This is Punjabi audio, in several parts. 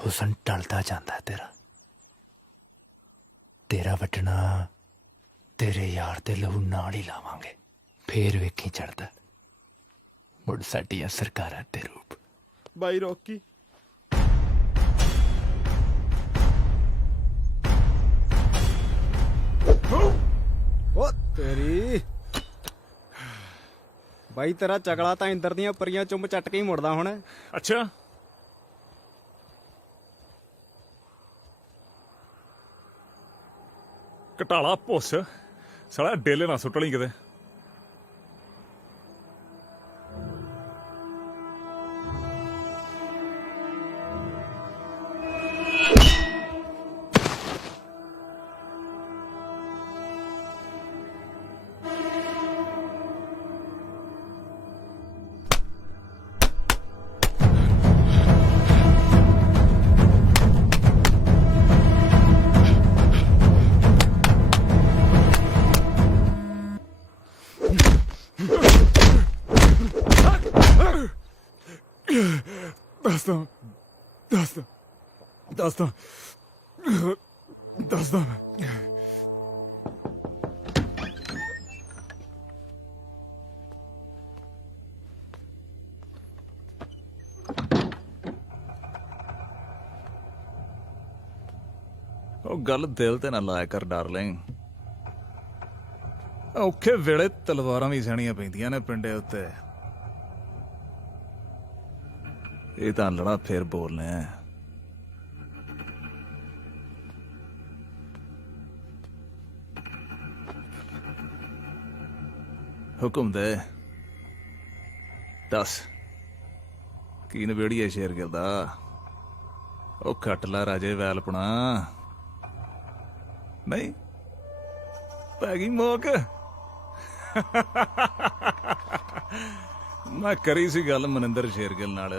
हुसन टलता जाता है तेरा तेरा वटना तेरे यार ते लहू नाल ही लावांगे फिर वेखी चढ़दा मुड़ साडियां सरकारां ते रूप बाई रॉकी ओ तेरी बाई तेरा चगड़ा तां इंदर दियां परियां चुंब चट के ही मुड़दा हुण। अच्छा घटाला पुस साला डेले ना सुट ली किते दस दो गल दिल ते ना लाया कर डार्लिंग औखे वेले तलवारां भी सैणियां पैंदियां ने पिंडे उत्ते ये तां लड़ा फिर बोलने हुक्म दे दस की नवेड़ी है शेर गिलदा ओ खट ला राजे वैलपना नहीं पै गई मोक मैं करी सी गल मनिंदर शेरगिल नाल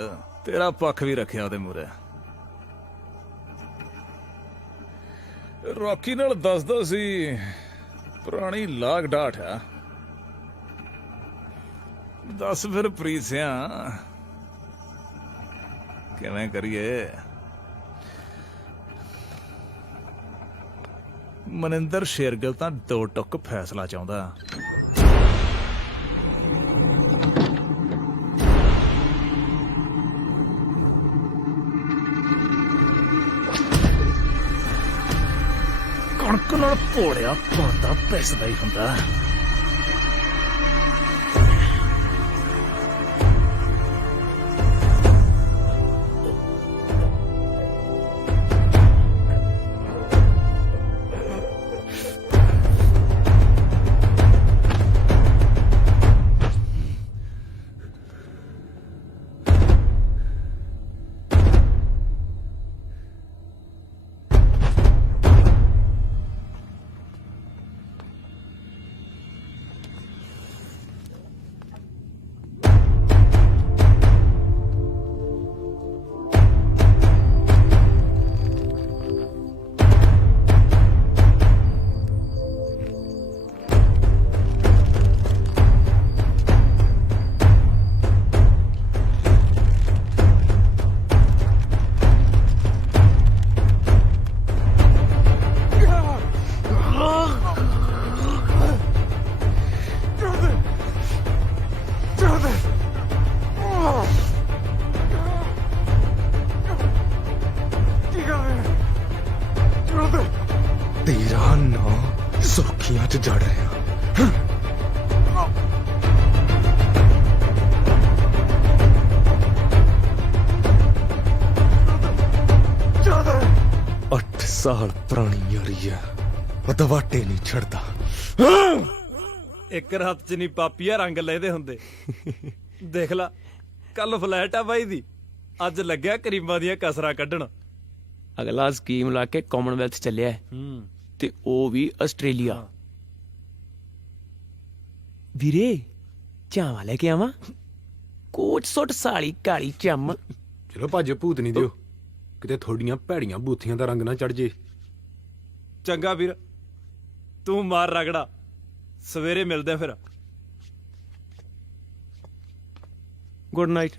तेरा पक्ष भी रखिया ओदे मूरे रॉकी नाल दसदा सी पुरानी लाग डाठ है दस फिर प्रीत सिया किवें करिए मनिंदर शेरगिल तां दो टुक फैसला चाहुंदा कणक नाल भोलिया भांदा पिसदा ही हुंदा तेरा नाम सुर्खियां च जड़ रहा ज्यादा 8 ਸਾਲ ਪੁਰਾਣੀ ਯਾਰੀ ਆ ਦਵਾਟੇ ਨਹੀਂ ਛੱਡਦਾ। ਇੱਕ ਹੱਥ 'ਚ ਨਹੀਂ ਪਾਪੀਆ ਰੰਗ ਲੈਦੇ ਹੁੰਦੇ। ਦੇਖ ਲਾ, ਕੱਲ ਫਲੈਟ ਆ ਬਾਈ ਦੀ, ਅੱਜ ਲੱਗਿਆ ਕਰੀਮਾਂ ਦੀਆਂ ਕਸਰਾਂ ਕੱਢਣ। ਅਗਲਾ ਸਕੀਮ ਲਾ ਕੇ ਕਾਮਨਵੈਲਥ ਚੱਲਿਆ ਤੇ ਉਹ ਵੀ ਆਸਟ੍ਰੇਲੀਆ। ਵੀਰੇ ਚਾਵਾ ਲੈ ਕੇ ਆਵਾਂ? ਕੋਚ ਸੁੱਟ ਸਾਲੀ ਕਾਲੀ ਚੰਮ। ਚਲੋ ਭੱਜ ਭੂਤ ਨਹੀਂ ਦਿਓ, ਕਿਤੇ ਥੋੜੀਆਂ ਭੈੜੀਆਂ ਬੂਥੀਆਂ ਦਾ ਰੰਗ ਨਾ ਚੜ ਜੇ। ਚੰਗਾ ਵੀਰ, ਤੂੰ ਮਾਰ ਰਗੜਾ, ਸਵੇਰੇ ਮਿਲਦੇ ਫਿਰ। Good night.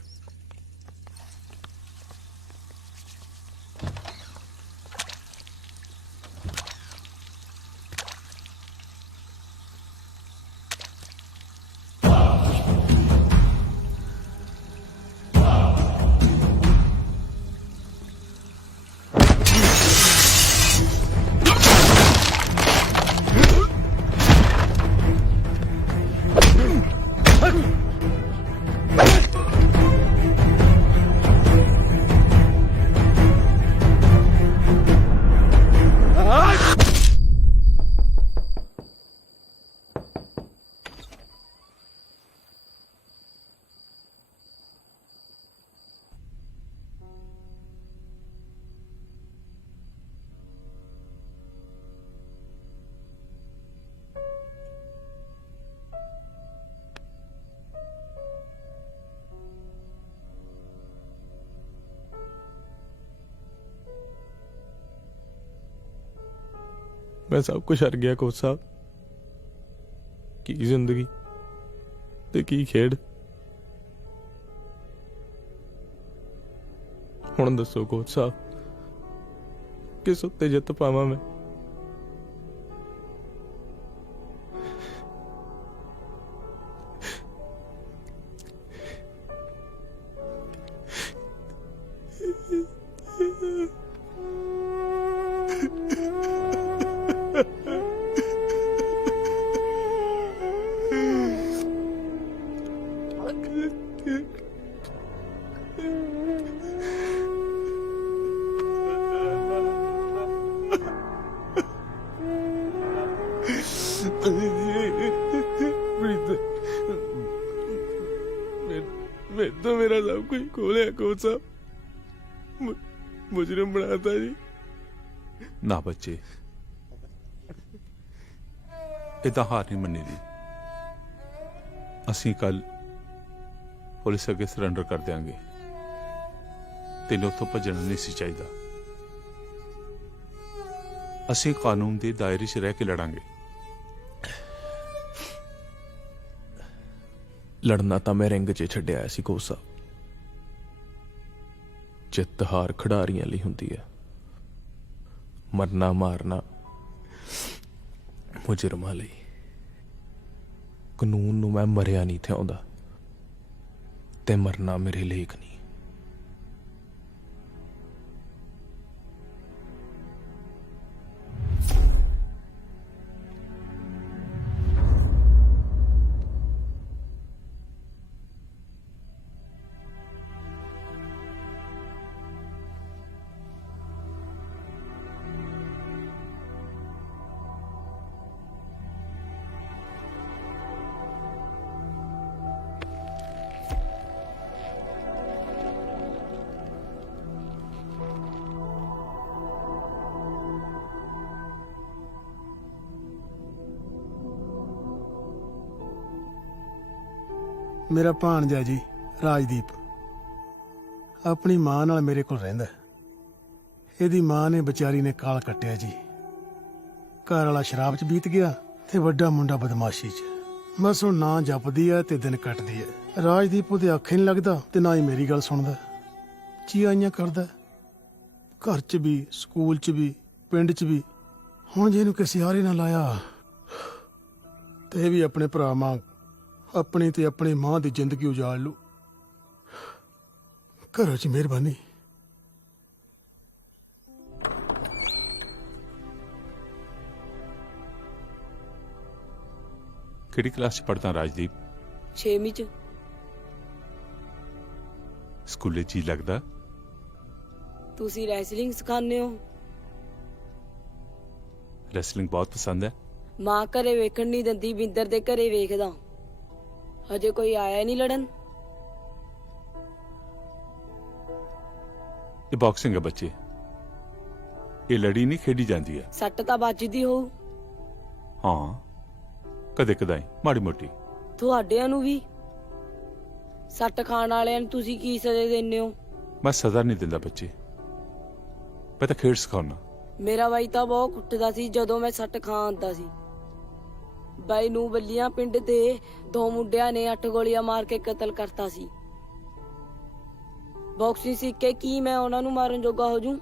ਮੈਂ ਸਭ ਕੁਝ ਹਰ ਗਿਆ ਕੋਚ ਸਾਹਿਬ। ਕੀ ਜ਼ਿੰਦਗੀ ਤੇ ਕੀ ਖੇਡ। ਹੁਣ ਦੱਸੋ ਕੋਚ ਸਾਹਿਬ, ਕਿਸ ਉੱਤੇ ਜਿੱਤ ਪਾਵਾਂ ਮੈਂ? मैं तो मेरा सब कुछ खोले कोच साहब, मुजरिम बनाता जी। ਨਾ ਬੱਚੇ, ਇਦਾਂ ਹਾਰ ਨਹੀਂ ਮੰਨੀ ਦੀ। ਅਸੀਂ ਕੱਲ ਪੁਲਿਸ ਅੱਗੇ ਸਰੈਂਡਰ ਕਰ ਦਿਆਂਗੇ। ਤੈਨੂੰ ਉੱਥੋਂ ਭੱਜਣਾ ਨਹੀਂ ਸੀ ਚਾਹੀਦਾ। ਅਸੀਂ ਕਾਨੂੰਨ ਦੇ ਦਾਇਰੇ 'ਚ ਰਹਿ ਕੇ ਲੜਾਂਗੇ। ਲੜਨਾ ਤਾਂ ਮੈਂ ਰਿੰਗ 'ਚ ਛੱਡਿਆ ਸੀ ਕੋਚ ਸਾਹਿਬ। ਜਿੱਤ ਹਾਰ ਖਿਡਾਰੀਆਂ ਲਈ ਹੁੰਦੀ ਹੈ, ਮਰਨਾ ਮਾਰਨਾ ਮੁਜਰਮਾਂ ਲਈ। ਕਾਨੂੰਨ ਨੂੰ ਮੈਂ ਮਰਿਆ ਨਹੀਂ ਥਿਆਉਂਦਾ ਤੇ ਮਰਨਾ ਮੇਰੇ ਲੇਖ ਨਹੀਂ। ਮੇਰਾ ਭਾਣਜਾ ਜੀ ਰਾਜਦੀਪ ਆਪਣੀ ਮਾਂ ਨਾਲ ਮੇਰੇ ਕੋਲ ਰਹਿੰਦਾ। ਇਹਦੀ ਮਾਂ ਨੇ ਵਿਚਾਰੀ ਨੇ ਕਾਲ ਕੱਟਿਆ ਜੀ। ਘਰ ਵਾਲਾ ਸ਼ਰਾਬ 'ਚ ਬੀਤ ਗਿਆ ਤੇ ਵੱਡਾ ਮੁੰਡਾ ਬਦਮਾਸ਼ੀ 'ਚ। ਬਸ ਹੁਣ ਨਾ ਜਪਦੀ ਆ ਤੇ ਦਿਨ ਕੱਟਦੀ ਹੈ। ਰਾਜਦੀਪ ਉਹਦੇ ਅੱਖੇ ਨਹੀਂ ਲੱਗਦਾ ਤੇ ਨਾ ਹੀ ਮੇਰੀ ਗੱਲ ਸੁਣਦਾ। ਚੀਆਈਆਂ ਕਰਦਾ, ਘਰ 'ਚ ਵੀ, ਸਕੂਲ 'ਚ ਵੀ, ਪਿੰਡ 'ਚ ਵੀ। ਹੁਣ ਜੇ ਇਹਨੂੰ ਕਿਸੇ ਹਾਰੇ ਨਾ ਲਾਇਆ ਤੇ ਇਹ ਵੀ ਆਪਣੇ ਭਰਾ ਵਾਂਗ ਆਪਣੀ ਤੇ ਆਪਣੀ ਮਾਂ ਦੀ ਜ਼ਿੰਦਗੀ ਉਜਾੜ ਲੂ। ਘਰੋਂ 'ਚ ਮਿਹਰਬਾਨੀ। ਕਿਹੜੀ ਕਲਾਸ 'ਚ ਪੜ੍ਹਦਾ ਰਾਜਦੀਪ? 6ਵੀਂ 'ਚ। ਸਕੂਲੇ ਜੀ ਲੱਗਦਾ? ਤੁਸੀਂ ਰੈਸਲਿੰਗ ਸਿਖਾਉਂਦੇ ਹੋ? ਰੈਸਲਿੰਗ ਬਹੁਤ ਪਸੰਦ ਹੈ। ਮਾਂ ਘਰੇ ਵੇਖਣ ਨਹੀਂ ਦਿੰਦੀ, ਬਿੰਦਰ ਦੇ ਘਰੇ ਵੇਖਦਾ। ਹਜੇ ਕੋਈ ਆਇਆ ਨਹੀਂ ਲੜਨ। ਇਹ ਬਾਕਸਿੰਗ ਹੈ ਬੱਚੇ, ਇਹ ਲੜੀ ਨਹੀਂ ਖੇਡੀ ਜਾਂਦੀ ਹੈ। ਸੱਟ ਤਾਂ ਵੱਜਦੀ ਹੋਊ ਹਾਂ, ਕਦੇ ਕਦਾਈ ਮਾੜੀ ਮੋਟੀ। ਤੁਹਾਡਿਆਂ ਨੂੰ ਵੀ। ਸੱਟ ਖਾਣ ਵਾਲਿਆਂ ਨੂੰ ਤੁਸੀਂ ਕੀ ਸਜ਼ਾ ਦਿੰਦੇ ਹੋ? ਮੈਂ ਸਜ਼ਾ ਨਹੀਂ ਦਿੰਦਾ ਬੱਚੇ, ਮੈਂ ਤਾਂ ਖੇਡ ਸਿਖਾਉਣਾ। ਮੇਰਾ ਬਾਈ ਤਾਂ ਬਹੁਤ ਕੁੱਟਦਾ ਸੀ ਜਦੋਂ ਮੈਂ ਸੱਟ ਖਾ ਆਂਦਾ ਸੀ। ਬਾਈ ਨੂੰ ਬੱਲੀਆਂ ਪਿੰਡ ਦੇ 2 ਮੁੰਡਿਆਂ ਨੇ 8 ਗੋਲੀਆਂ ਮਾਰ ਕੇ ਕਤਲ ਕਰਤਾ ਸੀ। ਬਾਕਸਿੰਗ ਸਿੱਖ ਕੇ ਕੀ ਮੈਂ ਉਹਨਾਂ ਨੂੰ ਮਾਰਨ ਜੋਗਾ ਹੋ ਜੂ?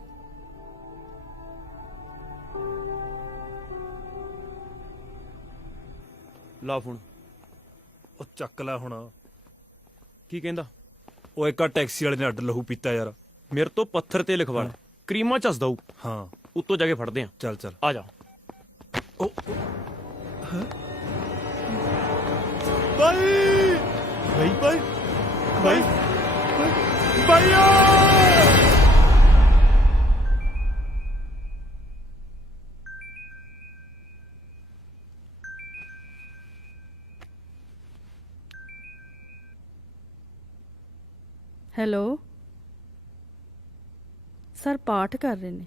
ਲਾ ਫੋਨ। ਉਹ ਚੱਕ ਲੈ ਹੁਣ। ਕੀ ਕਹਿੰਦਾ? ਉਹ ਇੱਕ ਟੈਕਸੀ ਵਾਲੇ ਨੇ ਅੱਡ ਲਹੂ ਪੀਤਾ ਯਾਰ। ਮੇਰੇ ਤੋਂ ਪੱਥਰ ਤੇ ਲਿਖਵਾ ਲੈ, ਕਰੀਮਾ ਚੱਸਦਾ ਹੂੰ। ਹਾਂ ਉੱਤੋਂ ਜਾ ਕੇ ਫੜਦੇ ਆ। ਚੱਲ ਚੱਲ। ਆ ਜਾ। ਹੈਲੋ ਸਰ, ਪਾਠ ਕਰ ਰਹੇ ਨੇ।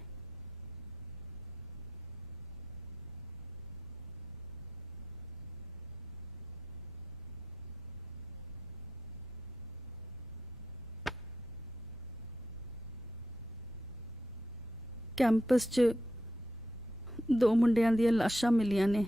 ਕੈਂਪਸ 'ਚ 2 ਮੁੰਡਿਆਂ ਦੀਆਂ ਲਾਸ਼ਾਂ ਮਿਲੀਆਂ ਨੇ।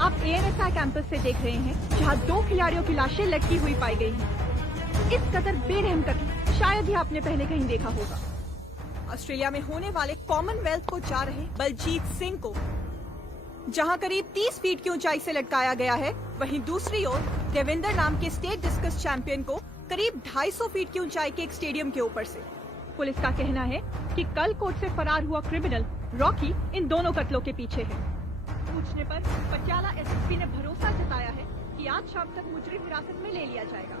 आप एएनएसआई कैंपस से देख रहे हैं, जहां 2 खिलाड़ियों की लाशें लटकी हुई पाई गई हैं। इस कदर बेरहम कत्ल शायद ही आपने पहले कहीं देखा होगा। ऑस्ट्रेलिया में होने वाले कॉमनवेल्थ को जा रहे बलजीत सिंह को जहां करीब 30 फीट की ऊंचाई से लटकाया गया है, वहीं दूसरी ओर देवेंद्र नाम के स्टेट डिस्कस चैंपियन को करीब 250 फीट की ऊंचाई के एक स्टेडियम के ऊपर से। पुलिस का कहना है कि कल कोर्ट से फरार हुआ क्रिमिनल रॉकी इन दोनों कत्लों के पीछे है। पूछने पर पटियाला एसएसपी ने भरोसा जताया है कि आज शाम तक मुजरिम हिरासत में ले लिया जाएगा।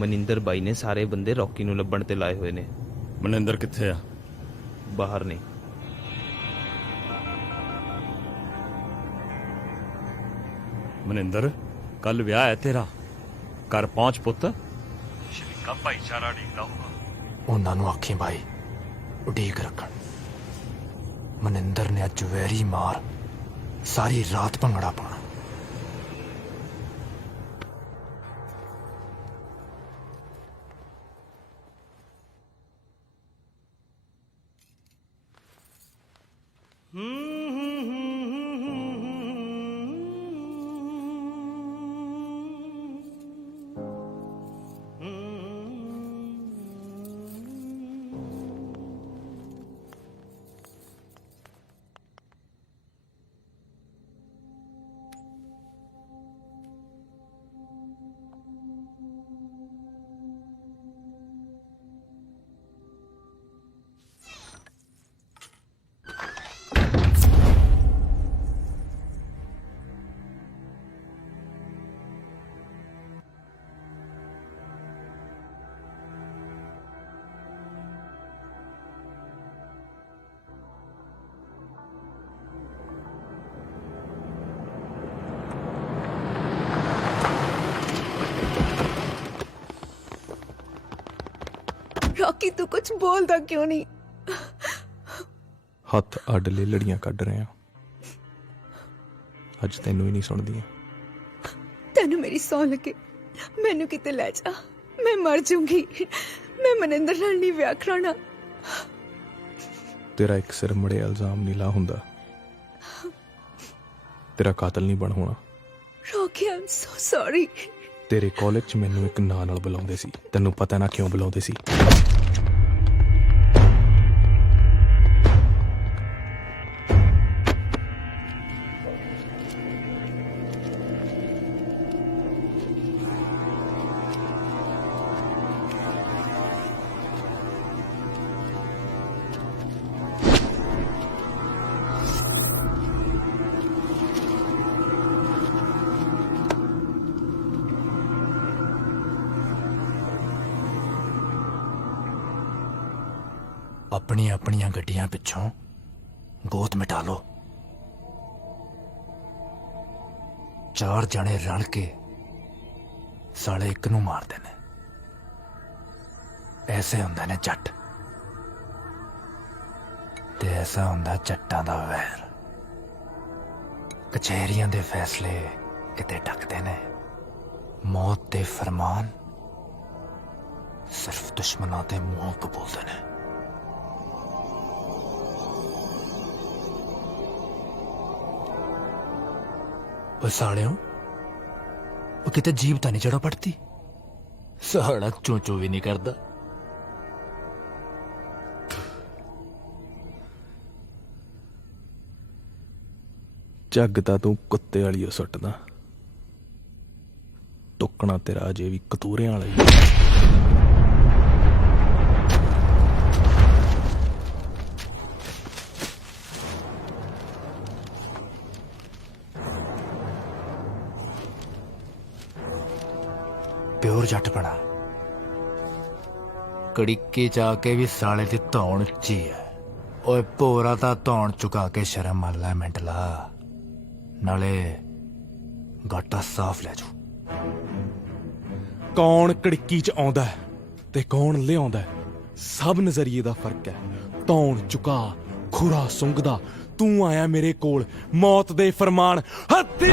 ਮਨਿੰਦਰ ਬਾਈ ਨੇ ਸਾਰੇ ਬੰਦੇ ਰੌਕੀ ਨੂੰ ਲੱਭਣ ਤੇ ਲਾਏ ਹੋਏ ਨੇ। ਮਨਿੰਦਰ ਕਿੱਥੇ ਆ? ਬਾਹਰ ਨੇ। ਮਨਿੰਦਰ, ਕੱਲ ਵਿਆਹ ਹੈ ਤੇਰਾ, ਘਰ ਪਹੁੰਚ ਪੁੱਤ। ਸ਼ਰੀਕਾ ਭਾਈਚਾਰਾ ਢੀਕਦਾ ਹੋਊਗਾ। ਉਹਨਾਂ ਨੂੰ ਆਖੀ ਬਾਈ ਉਡੀਕ ਰੱਖਣ। ਮਨਿੰਦਰ ਨੇ ਅੱਜ ਵੈਰੀ ਮਾਰ ਸਾਰੀ ਰਾਤ ਭੰਗੜਾ ਪਾਉਣਾ। रॉकी तू कुछ बोलता क्यों नहीं? ਹੱਥ ਅੱਡ ਲੈ ਲੜੀਆਂ ਕੱਢ ਰਹੇ ਆ। ਅੱਜ ਤੈਨੂੰ ਹੀ ਨਹੀਂ ਸੁਣਦੀਆਂ। तेनू मेरी सौ लगे, मैनू किते ले जा, मैं मर जाऊंगी। मैं मनिंदर नाल नहीं विआह कराना। ਤੇਰਾ ਇੱਕ ਸਿਰ ਮੜੇ ਇਲਜ਼ਾਮ ਨਹੀਂ ਲਾ ਹੁੰਦਾ। ਤੇਰਾ ਕਾਤਲ ਨਹੀਂ ਬਣ ਹੋਣਾ। Rocky I am so sorry. ਤੇਰੇ ਕਾਲਜ 'ਚ ਮੈਨੂੰ ਇੱਕ ਨਾਂ ਨਾਲ ਬੁਲਾਉਂਦੇ ਸੀ। ਤੈਨੂੰ ਪਤਾ ਨਾ ਕਿਉਂ ਬੁਲਾਉਂਦੇ ਸੀ? अपनी अपनियां गड्डियां पिछों गोत मिटा लो। 4 जने रल के साले एक नू मारदे ने। ऐसे हुंदे ने जट ते ऐसा हुंदा जट्टां दा वैर। कचहरियां दे फैसले किते टकदे ने, मौत दे फरमान सिर्फ दुश्मनां दे मुंहों कबूलदे ने। ओ सालियों, वो किते जीभ तां नहीं चढ़ा पड़ती? साला चों चों भी नहीं करदा। ਝੱਗ ਤਾਂ ਤੂੰ ਕੁੱਤੇ ਵਾਲੀ ਓ ਸੁੱਟਦਾ, ਟੁੱਕਣਾ ਤੇਰਾ ਅਜੇ ਵੀ ਕਤੂਰਿਆਂ ਵਾਲਾ ਹੀ। प्योर जट बना कड़िके च आके भी साले दी धौन उच्ची है। ओए भोरा ता धौन चुका के शर्म मल लै मिंटला, नाले गाटा साफ ले जू। ਕੌਣ ਕੜਕੀ ਚ ਆਉਂਦਾ ਹੈ ਤੇ ਕੌਣ ਲਿਆਉਂਦਾ ਹੈ, ਸਭ ਨਜ਼ਰੀਏ ਦਾ ਫਰਕ ਹੈ। ਧੌਣ ਚੁਕਾ ਖੁਰਾ ਸੁੰਘਦਾ, ਤੂੰ ਆਇਆ ਮੇਰੇ ਕੋਲ ਮੌਤ ਦੇ ਫਰਮਾਨ ਹੱਥੀ।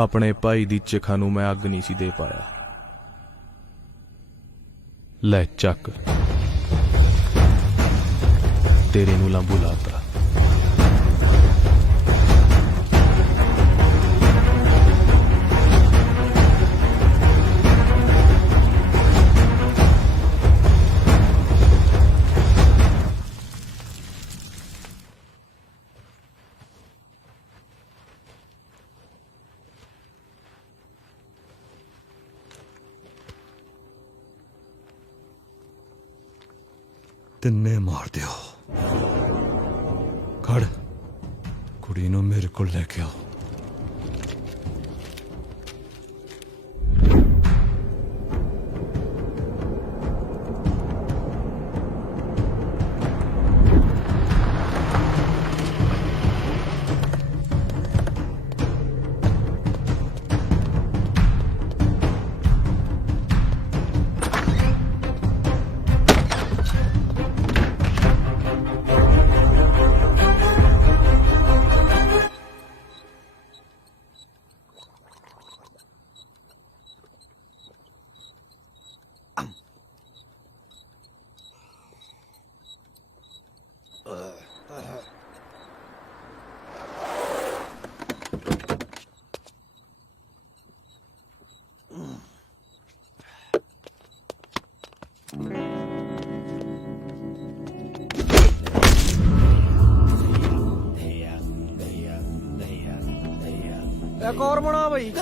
ਆਪਣੇ ਭਾਈ ਦੀ ਚਿਖਾ ਨੂੰ ਮੈਂ ਅੱਗ ਨਹੀਂ ਸੀ ਦੇ ਪਾਇਆ। ਲੈ ਚੱਕ, ਤੇਰੇ ਨੂੰ ਲਾਂਬੂ ਲਾਤਾ। ਤਿੰਨੇ ਮਾਰ ਦਿਓ। ਖੜ, ਕੁੜੀ ਨੂੰ ਮੇਰੇ ਕੋਲ ਲੈ ਕੇ ਆਓ। ਇੱਕ ਹੋਰ ਬਣਾ ਬਈ।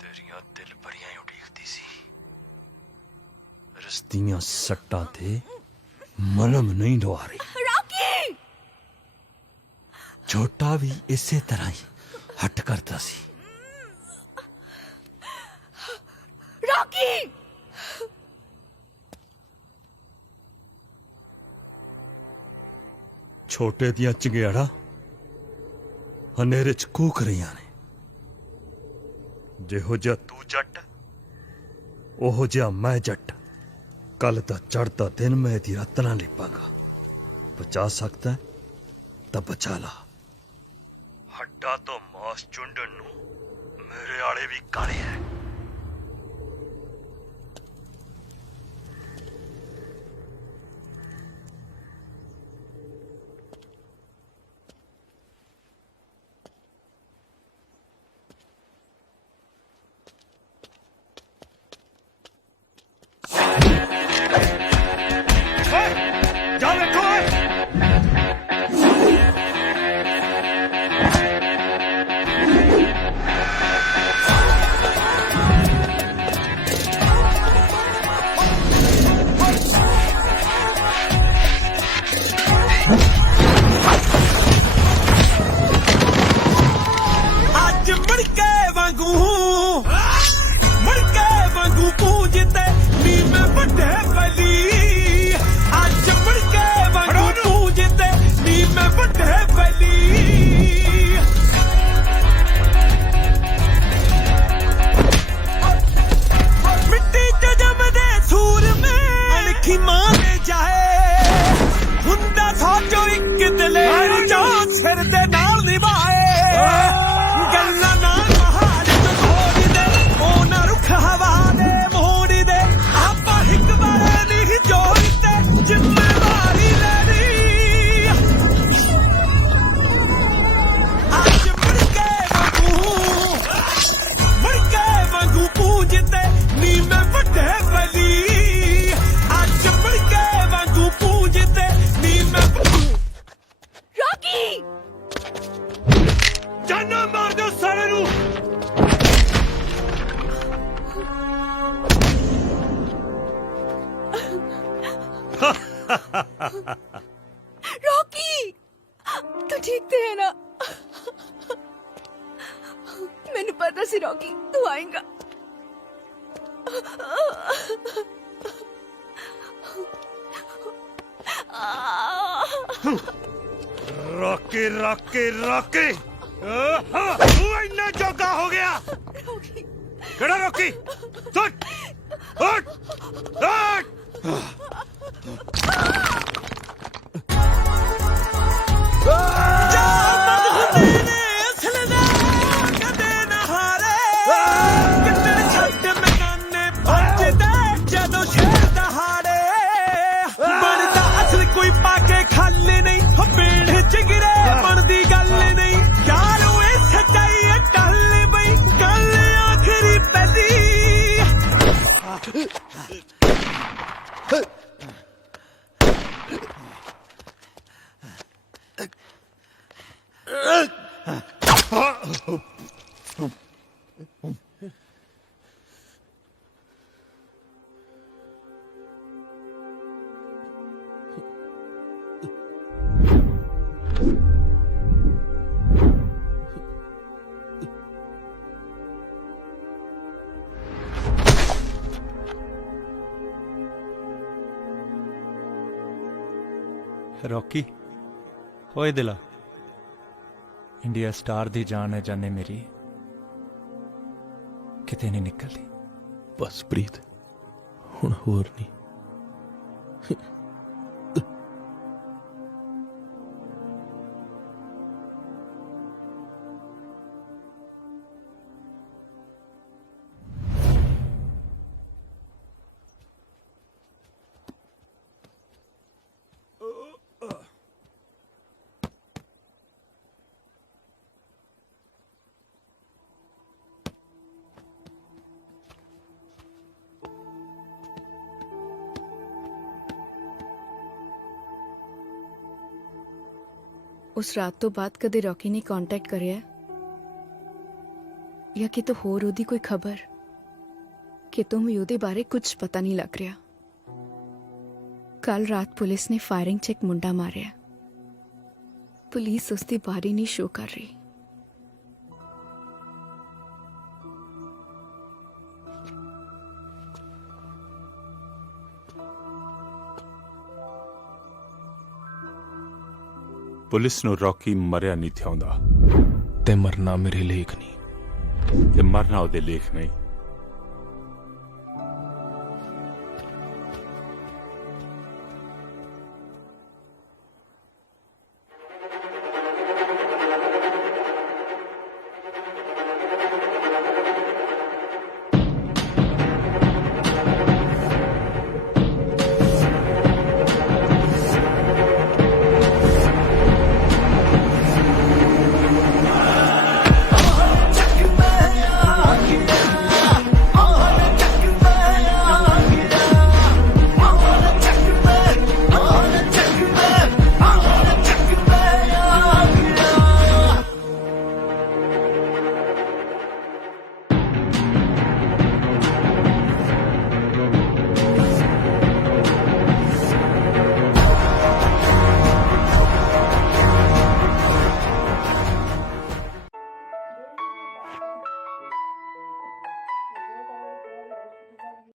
ਤੇਰੀਆਂ ਦਿਲ ਭਰੀਆਂ ਉਡੀਕਦੀ ਸੀ ਰਸਤੀਆਂ ਸੱਟਾਂ ਤੇ ਮਲਮ ਨਹੀਂ ਦਵਾ ਰਹੀ। रॉकी ਛੋਟਾ ਵੀ ਇਸੇ ਤਰ੍ਹਾਂ ਹੀ ਹੱਟ ਕਰਦਾ ਸੀ। रॉकी ਛੋਟੇ ਦੀਆਂ ਚੰਗਿਆੜਾਂ ਹਨੇਰੇ ਚ ਕੂਕ ਰਹੀਆਂ ਨੇ। ਜਿਹੋ ਜਿਹਾ ਤੂੰ ਜੱਟ ਉਹੋ ਜਿਹਾ ਮੈਂ ਜੱਟ। ਕੱਲ ਦਾ ਚੜ੍ਹਦਾ ਦਿਨ ਮੈਂ ਇਹਦੀ ਰਾਤ ਨਾਲ ਲਿਪਾਂਗਾ। ਬਚਾ ਸਕਦਾ ਹੈ ਤਾਂ ਬਚਾ ਲਾ। ਹੱਡਾਂ ਤੋਂ ਮਾਸ ਚੁੰਡਣ ਨੂੰ ਮੇਰੇ ਆਲੇ ਵੀ ਕਾਲੇ ਹੈ। ਜਾ ਵੇਖੋ ਅੱਜ ਮੜਕੇ ਵਾਂਗੂ ਪੂਜਦੇ ਨੀ ਮੈਂ ਵੱਡੇ ਵਲੀ। ਅੱਜ ਮੜਕੇ ਵਾਂਗੂ ਪੂਜਦੇ ਨੀ ਮੈਂ ਵੱਡੇ ਵਲੀ। ਮਿੱਟੀ ਚ ਜੰਮਦੇ ਸੂਰਮੇ ਅਣਖੀ ਮਾਰੇ ਜਾਏ। ਹੁੰਦਾ ਸੋਚੋ ਇੱਕ ਦਲੇਰ ਜੋ ਸਿਰ ਦੇ ਨਾਲ ਨਿਭਾਏ। ਗੱਲਾਂ ਨਾਲ ਮਹਾਜ ਤੋਂ ਖੋਜਦੇ ਉਹ ਨਾ ਰੁੱਖ ਹਵਾ ਦੇ ਮੋੜਦੇ। ਆਪਾਂ ਇੱਕ ਵਾਰ ਨਹੀਂ ਜੋੜਦੇ ਜ਼ਿੰਮੇਵਾਰੀ ਲੈਣੀ। ਅੱਜ ਮੁੜਕੇ ਵਾਂਗੂ ਪੂਜਦੇ ਨੀ ਮੈਂ ਵੱਡੇ ਵਲੀ। ਅੱਜ ਮੁੜਕੇ ਵਾਂਗੂ ਪੂਜਦੇ ਨੀ ਮੈਂ रॉकी ਜਾਨਾ ਮਾਰ ਦਿਓ ਸਾਲੇ ਨੂੰ। रॉकी तू ठीक ते है ना? मैंने पता सी रॉकी तू आएगा। ਰੋਕੀ ਰੋਕੀ ਰੋਕੀ ਤੂੰ ਇੰਨਾ ਜੋਗਾ ਹੋ ਗਿਆ। ਕਿਹੜਾ ਰੋਕੀ? ਉੱਠ ਉੱਠ ਉੱਠ। ਜਦੋਂ ਸ਼ੇਰ ਦਹਾੜੇ ਬਣਦਾ ਅਸਲ ਕੋਈ ਪਾ ਕੇ ਖਾਲੇ ਨਹੀਂ। ਪੇੜ ਚਿਗਰੇ ਬਣਦੀ ਗੱਲ ਨਹੀਂ। ਯਾਰ ਓਏ ਸੱਚਾਈ ਹੈ ਟੱਲ ਬਈ ਗੱਲ ਆਖਰੀ ਪਹਿਲੀ। ਰੌਕੀ ਓਏ ਦਿਲਾ, ਇੰਡੀਆ ਸਟਾਰ ਦੀ ਜਾਨ ਹੈ ਜਾਨੇ ਮੇਰੀ, ਕਿਤੇ ਨਹੀਂ ਨਿਕਲਦੀ। ਬਸ ਪ੍ਰੀਤ, ਹੁਣ ਹੋਰ ਨਹੀਂ। ਉਸ ਰਾਤ ਤੋਂ ਬਾਅਦ ਕਦੇ ਰੌਕੀ ਨੇ ਕੰਟੈਕਟ ਕਰਿਆ ਜਾਂ ਕਿਤੋਂ ਹੋਰ ਉਹਦੀ ਕੋਈ ਖਬਰ? ਕਿਤੋਂ ਵੀ ਉਹਦੇ ਬਾਰੇ ਕੁਝ ਪਤਾ ਨਹੀਂ ਲੱਗ ਰਿਹਾ। ਕੱਲ ਰਾਤ ਪੁਲਿਸ ਨੇ ਫਾਇਰਿੰਗ 'ਚ ਇੱਕ ਮੁੰਡਾ ਮਾਰਿਆ। ਪੁਲਿਸ ਉਸ ਦੀ ਬਾਰੀ ਨਹੀਂ ਸ਼ੋ ਕਰ ਰਹੀ। ਪੁਲਿਸ ਨੂੰ ਰੌਕੀ ਮਰਿਆ ਨਹੀਂ ਥਿਆਉਂਦਾ, ਤੇ ਮਰਨਾ ਮੇਰੇ ਲੇਖ ਨਹੀਂ। ਤੇ ਮਰਨਾ ਉਹਦੇ ਲੇਖ ਨਹੀਂ।